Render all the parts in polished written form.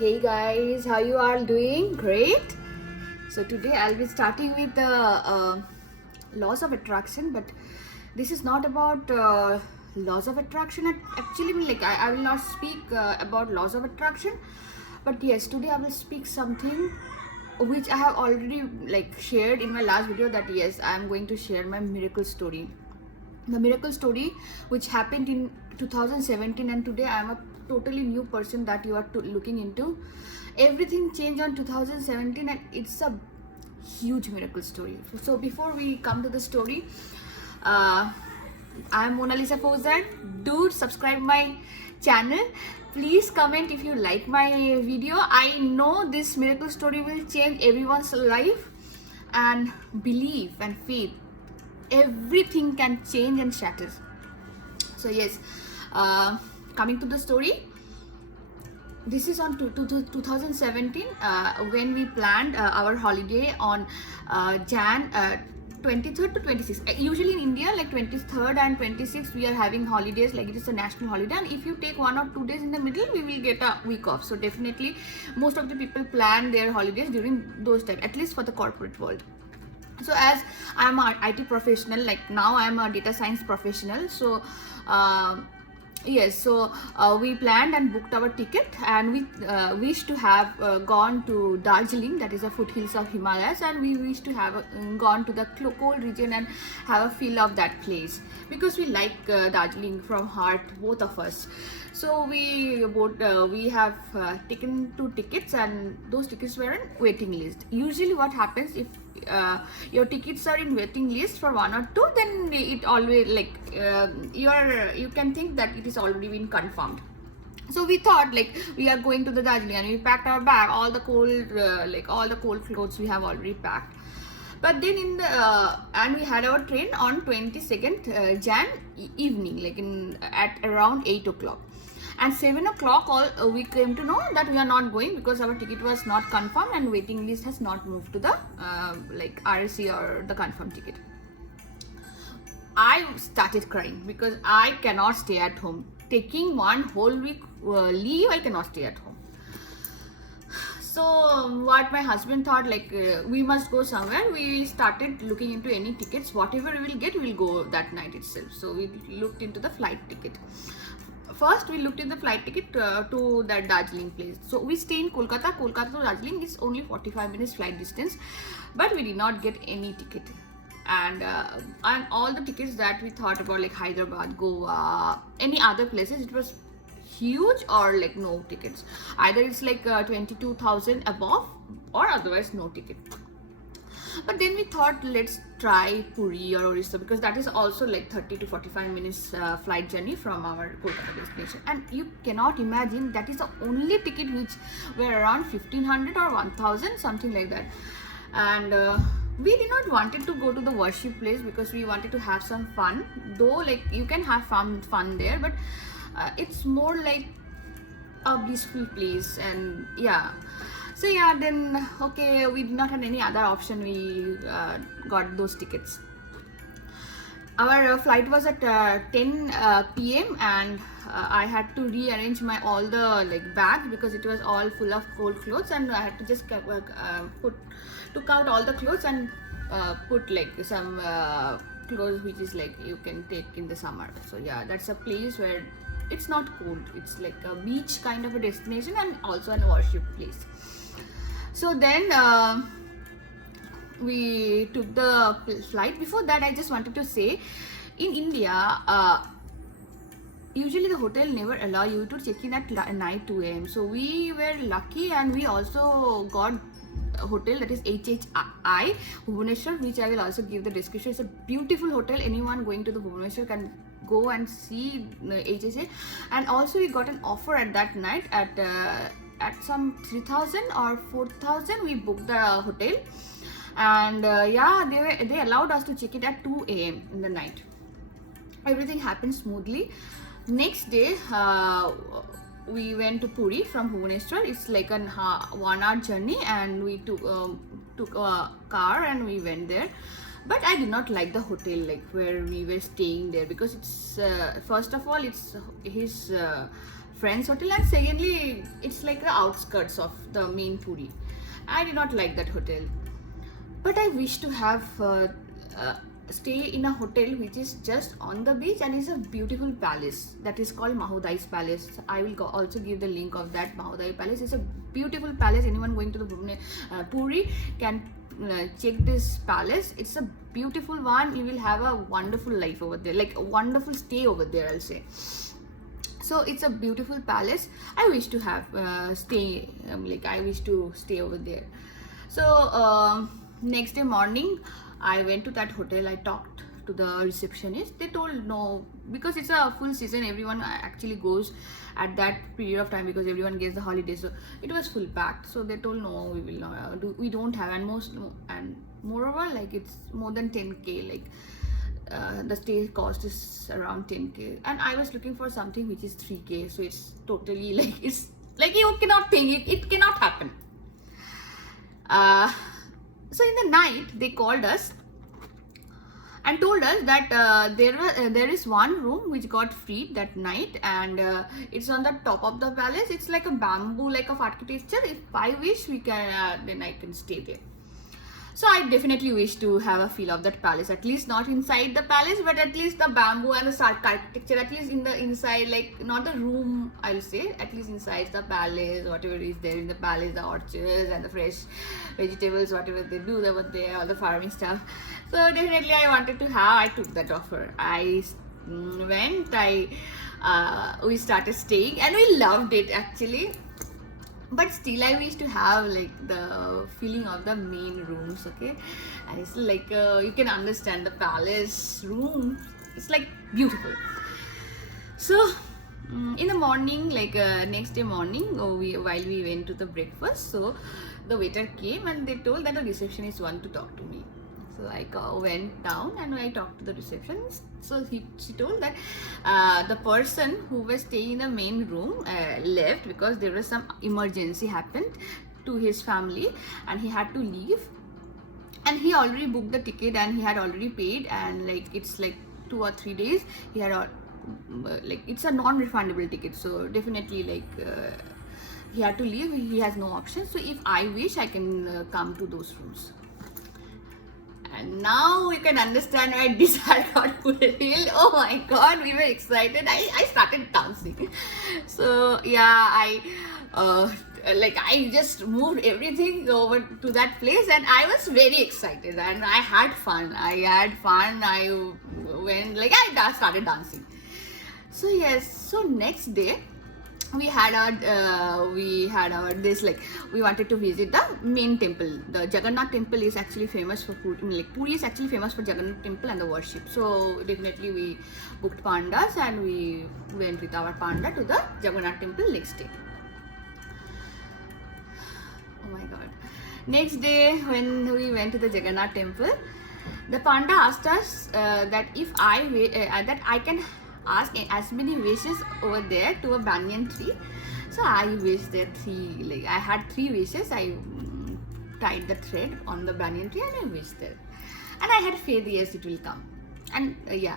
Hey guys, how you all doing? Great. So today I'll be starting with the laws of attraction, but this is not about laws of attraction. Actually, I will not speak about laws of attraction, but yes, today I will speak something which I have already shared in my last video. That yes, I am going to share my miracle story. The miracle story which happened in 2017, and today I am a totally new person that you are looking into. Everything changed on 2017 and it's a huge miracle story. So before we come to the story, I am Mona Lisa Fauzan. Do subscribe my channel. Please comment if you like my video. I know this miracle story will change everyone's life, and believe and faith, everything can change and shatter. So yes, coming to the story, this is on 2017 when we planned our holiday on Jan 23rd to 26th. Usually in India, like 23rd and 26th, we are having holidays, like it is a national holiday, and if you take 1 or 2 days in the middle, we will get a week off. So definitely most of the people plan their holidays during those times, at least for the corporate world. So as I'm an IT professional, like now I'm a data science professional, so yes, so we planned and booked our ticket, and we wished to have gone to Darjeeling, that is the foothills of Himalayas, and we wished to have gone to the cold region and have a feel of that place, because we like Darjeeling from heart, both of us. So we have taken 2 tickets, and those tickets were in waiting list. Usually what happens, if your tickets are in waiting list for 1 or 2, then it always you can think that it is already been confirmed. So we thought we are going to the Darjeeling, and we packed our bag, all the cold clothes we have already packed. But then and we had our train on 22nd Jan evening, at around 8 o'clock. And 7 o'clock, we came to know that we are not going, because our ticket was not confirmed and waiting list has not moved to the RSC or the confirmed ticket. I started crying because I cannot stay at home. Taking 1 whole week leave, I cannot stay at home. So what my husband thought, we must go somewhere. We started looking into any tickets. Whatever we will get, we will go that night itself. So we looked into the flight ticket. First, we looked in the flight ticket to that Darjeeling place. So we stay in Kolkata. Kolkata to Darjeeling is only 45 minutes flight distance, but we did not get any ticket. And all the tickets that we thought about, like Hyderabad, Goa, any other places, it was huge or no tickets. Either it's 22,000 above, or otherwise no ticket. But then we thought, let's try Puri or Orissa, because that is also 30 to 45 minutes flight journey from our Kolkata destination. And you cannot imagine, that is the only ticket which were around 1500 or 1000, something like that. And we did not wanted to go to the worship place, because we wanted to have some fun. Though you can have fun there, but it's more like a blissful place. And yeah, so yeah, then okay, we did not have any other option. We got those tickets. Our flight was at 10 p.m. and I had to rearrange my all the bags, because it was all full of cold clothes, and I had to just took out all the clothes and put some clothes which is you can take in the summer. So yeah, that's a place where it's not cold. It's like a beach kind of a destination, and also a worship place. So then we took the flight. Before that, I just wanted to say, in India, usually the hotel never allow you to check in at night 2 a.m. So we were lucky, and we also got a hotel that is HHI Bhubaneswar, which I will also give the description. It's a beautiful hotel. Anyone going to the Bhubaneswar can go and see HHI. And also we got an offer at that night at some 3,000 or 4,000. We booked the hotel, and yeah, they allowed us to check it at 2 a.m. in the night. Everything happened smoothly. Next day, we went to Puri from Bhubaneswar. It's like a 1 hour journey, and we took a car and we went there. But I did not like the hotel where we were staying there, because it's first of all, it's his friend's hotel, and secondly, it's like the outskirts of the main Puri. I did not like that hotel, but I wish to have stay in a hotel which is just on the beach and is a beautiful palace that is called Mahodai's Palace. I will also give the link of that. Mahodai Palace is a beautiful palace. Anyone going to the Puri can check this palace. It's a beautiful one. You will have a wonderful life over there, like a wonderful stay over there, I'll say. So it's a beautiful palace. I wish to have I wish to stay over there. So next day morning, I went to that hotel. I talked to the receptionist. They told no, because it's a full season. Everyone actually goes at that period of time because everyone gets the holiday. So it was full packed. So they told no, we will not do. We don't have, and moreover, like it's more than 10K. Like the stay cost is around 10K, and I was looking for something which is 3K. So it's totally it's like you cannot think it. It cannot happen. So in the night, they called us and told us that there is one room which got freed that night, and it's on the top of the palace. It's like a bamboo, like of architecture. If I wish, we can then I can stay there. So I definitely wish to have a feel of that palace, at least not inside the palace, but at least the bamboo and the architecture, at least in the inside, like not the room, I'll say, at least inside the palace, whatever is there in the palace, the orchards and the fresh vegetables, whatever they do over there, all the farming stuff. So definitely I wanted to have, I took that offer. I went, we started staying and we loved it actually. But still I wish to have like the feeling of the main rooms, okay? And it's like you can understand the palace room, it's like beautiful. So in the morning, like next day morning, while we went to the breakfast, so the waiter came and they told that the receptionist wanted to talk to me. So I went down and I talked to the receptionist. So she told that the person who was staying in the main room left because there was some emergency happened to his family and he had to leave. And he already booked the ticket and he had already paid, and like it's like 2 or 3 days he had like it's a non-refundable ticket. So definitely like he had to leave. He has no option. So if I wish, I can come to those rooms. And now you can understand why this had got fulfilled. Oh my god, we were excited. I started dancing. So yeah, I just moved everything over to that place and I was very excited and I had fun. I went, like I started dancing. So yes, so next day we had our this, like we wanted to visit the main temple. The Jagannath temple is actually famous for Puri, like Puri is actually famous for Jagannath temple and the worship. So definitely we booked pandas and we went with our panda to the Jagannath temple next day. Oh my god. Next day when we went to the Jagannath temple, the panda asked us that if that I can ask as many wishes over there to a banyan tree. So I wished there I had 3 wishes. I tied the thread on the banyan tree and I wished there, and I had faith, yes, it will come. And yeah,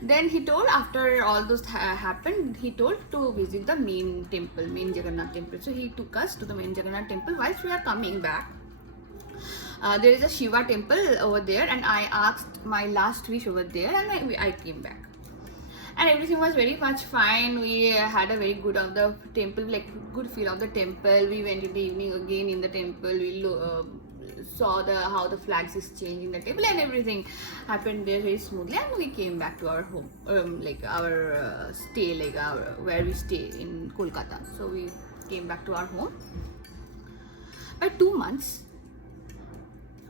then he told, after all those happened, he told to visit the main temple, main Jagannath temple. So he took us to the main Jagannath temple. Whilst we are coming back, there is a Shiva temple over there, and I asked my last wish over there and I came back. And everything was very much fine. We had a very good of the temple, like good feel of the temple. We went in the evening again in the temple. We saw how the flags is changing the temple, and everything happened there very smoothly. And we came back to our home, like our stay, like where we stay in Kolkata. So we came back to our home. By 2 months,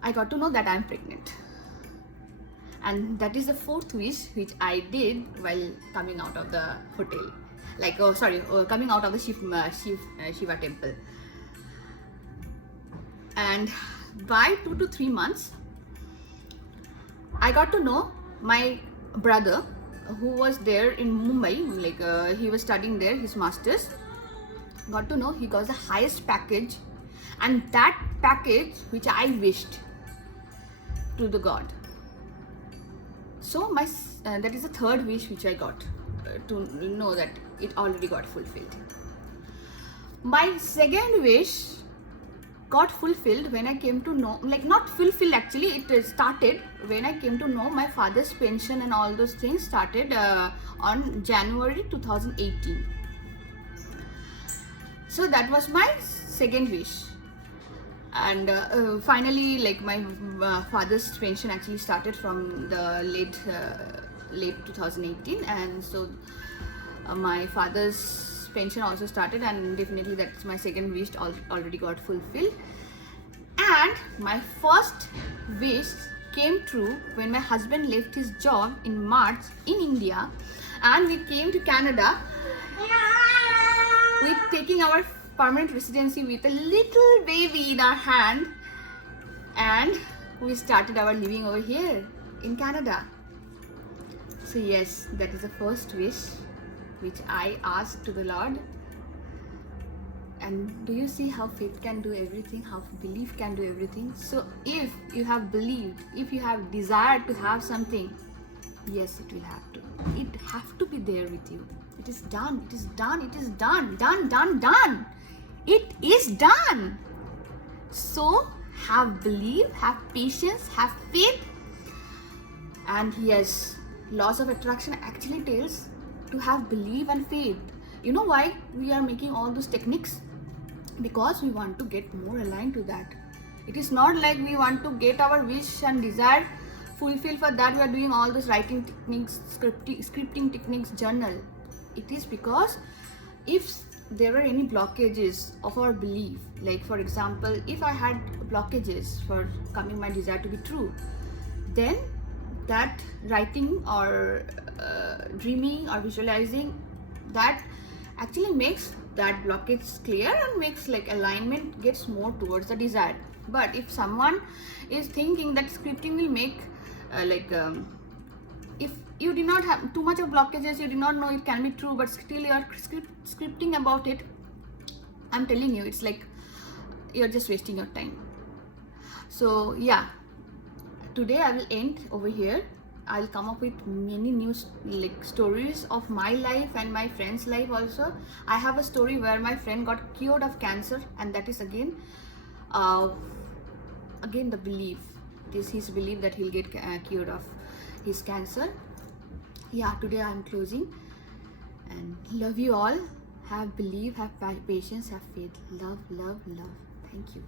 I got to know that I am pregnant. And that is the 4th wish which I did while coming out of the hotel. Coming out of the Shiva temple. And by 2 to 3 months, I got to know my brother who was there in Mumbai, he was studying there, his masters. Got to know he got the highest package, and that package which I wished to the god. So that is the 3rd wish which I got. to know that it already got fulfilled. My second wish got fulfilled when I came to know, like not fulfilled actually, it started when I came to know my father's pension and all those things started on January 2018. So that was my second wish. And finally, like my father's pension actually started from the late 2018, and so my father's pension also started, and definitely that's my second wish already got fulfilled. And my first wish came true when my husband left his job in March in India, and we came to Canada with taking our permanent residency with a little baby in our hand, and we started our living over here in Canada. So yes, that is the first wish which I asked to the Lord. And do you see how faith can do everything, how belief can do everything? So if you have believed, if you have desired to have something, yes, it will have to. It have to be there with you. It is done, it is done, it is done, done. It is done. So have belief, have patience, have faith. And yes, laws of attraction actually tells to have belief and faith. You know why we are making all those techniques? Because we want to get more aligned to that. It is not like we want to get our wish and desire fulfilled. For that we are doing all those writing techniques, scripting techniques, journal. It is because if there are any blockages of our belief, like for example, if I had blockages for coming my desire to be true, then that writing or dreaming or visualizing, that actually makes that blockage clear and makes like alignment gets more towards the desire. But if someone is thinking that scripting will make if you did not have too much of blockages, you did not know it can be true, but still you are scripting about it, I'm telling you, it's like you're just wasting your time. So yeah, today I will end over here. I'll come up with many new stories of my life and my friend's life also. I have a story where my friend got cured of cancer, and that is again the belief. It is his belief that he'll get cured of his cancer. Yeah, today I'm closing, and love you all. Have belief, have patience, have faith. Love. Thank you.